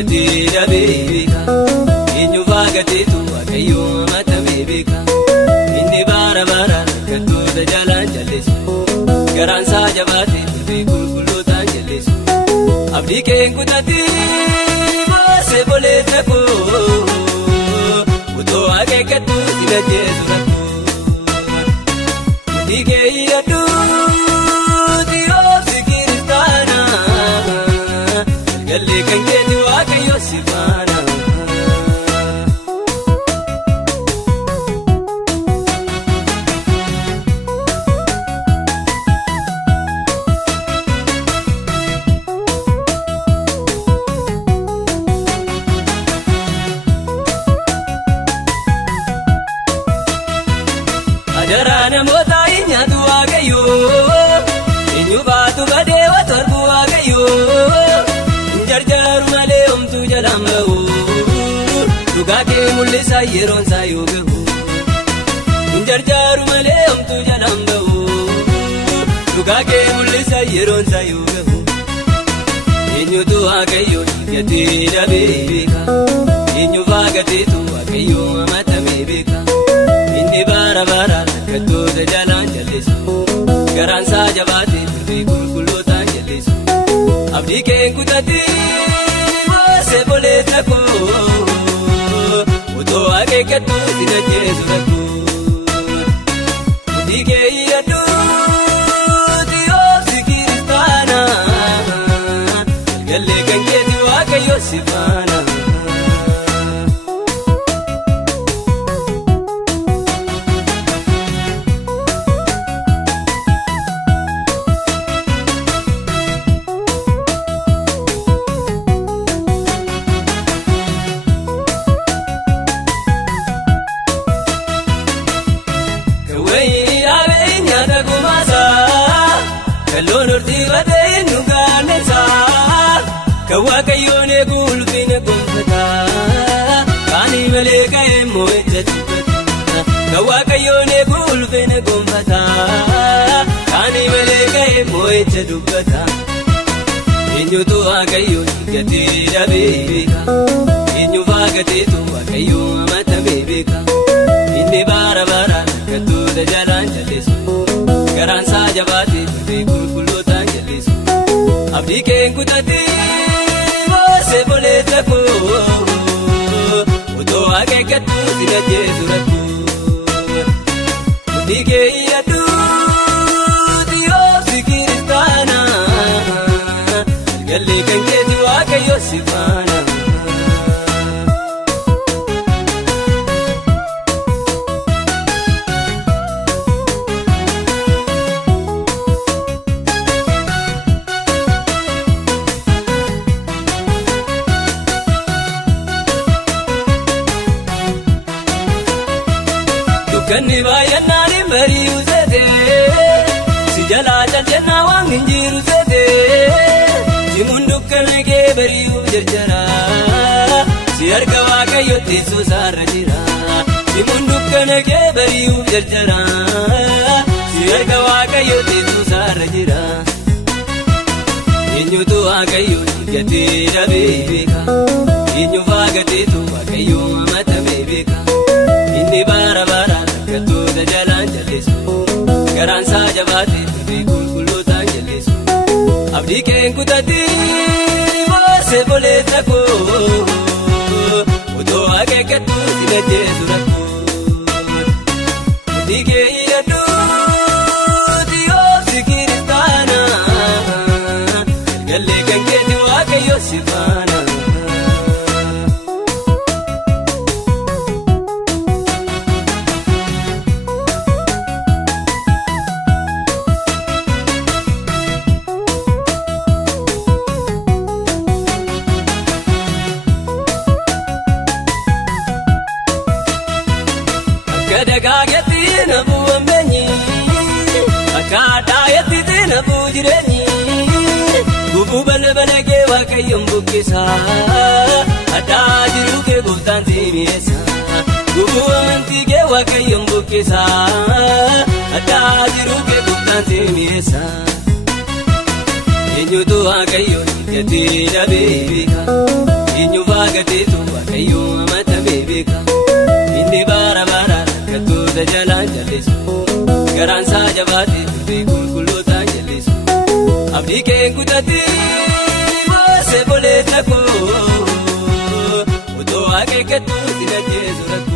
gadi dabeka eenyu faagateetu waaqayyo matamebeka inni bara bara kattoota jalaan jalleessu garaan saa jabaatee turee qulqullootaan jalleessu abdii keen kutatti baasee boleessa koo utoo akeekkattu sina jeesu rakkoo abdii kee hidhadhu tiyoobsi kiristaana gallee kan keeti waaqayyo sifaana. Ajarana mota inya tu waaqayyo eenyu baatu badee watorbu waaqayyo jarjaru malee omtu jalaan bahu dhugaa kee mul'isa yeroon isaa yoo gahu jarjaru malee omtu jalaan bahu dhugaa kee mul'isa yeroon isaa yoo gahu eenyutu waaqayyo gatee dhabee beeka eenyu faagateetu waaqayyo matamee beeka inni bara bara kattoota jalaan jalleessu garaan saa jabaatee turee qulqullootaan jalleessu abdii keen kutatti baasee boleessa koo utoo akeekkattu sina jeesu rakkoo abdii kee hidhadhu tiyoobsi kiristaana gallee kan keeti waaqayyo sifaana. Kalloon ortii badee nugaanesa kawaakayoon eegulfina gonfata kaanii malee ka'ee moo'echa dubbata kawaakayoon eegulfina gonfata kaanii malee ka'ee moo'echa dubbata eenyutu waaqayyoon gatee dhabee beeka eenyu faagateetu waaqayyo matamee beeka inni bara bara kattoota jalaan jalleessu garaan saa jabaatee turee qulqullootaan jalleessu abdii keen kutatti baasee boleessa koo utoo akeekkattu sina jeesu rakkoo abdii kee hidhadhu tiyoobsi kiristaana gallee kan keeti waaqayyo sifaana. Kanni baay'inaan marii uusete si jalaa jalcannaa waan hin jiru seete jimuun dukkana kee bari'uuf jarjara si harka waaqayyo teessoo isaarra jira jimuun dukkana kee bari'uuf jarjara si harka waaqayyo teessoo isaarra jira eenyutu waaqayyo gatee dhabee beeka eenyu faagateetu waaqayyo matamee beeka inni bara bara kattoota jalaan jalleessu garaan saa jabaatee turee qulqullootaan jalleessu abdii keen kutatti baasee boleessa koo utoo akeekkattu sina jeesu rakkoo abdii kee hidhadhu tiyoobsi kiristaana gallee kan keeti waaqayyo sifaana. Dagaagetti nabuu ameenyi akkaataa yetti nabuu jireenyi gubuu balbala kee waaqayyoon buqqisa addaa jiru kee gooftaan si mi'eessa gubuu amantii kee waaqayyoon buqqisa addaa jiru kee gooftaan si mi'eessa eenyutu waaqayyo gatee beeka eenyu faagateetu waaqayyo amatamee beeka inni bara bara kattoota jalaan jallisu garaan isaa jabaatee turee qulqullootaan jallisu abdii kee kutatee boosee boleessa koo utoo akeekkattuu sinatee surat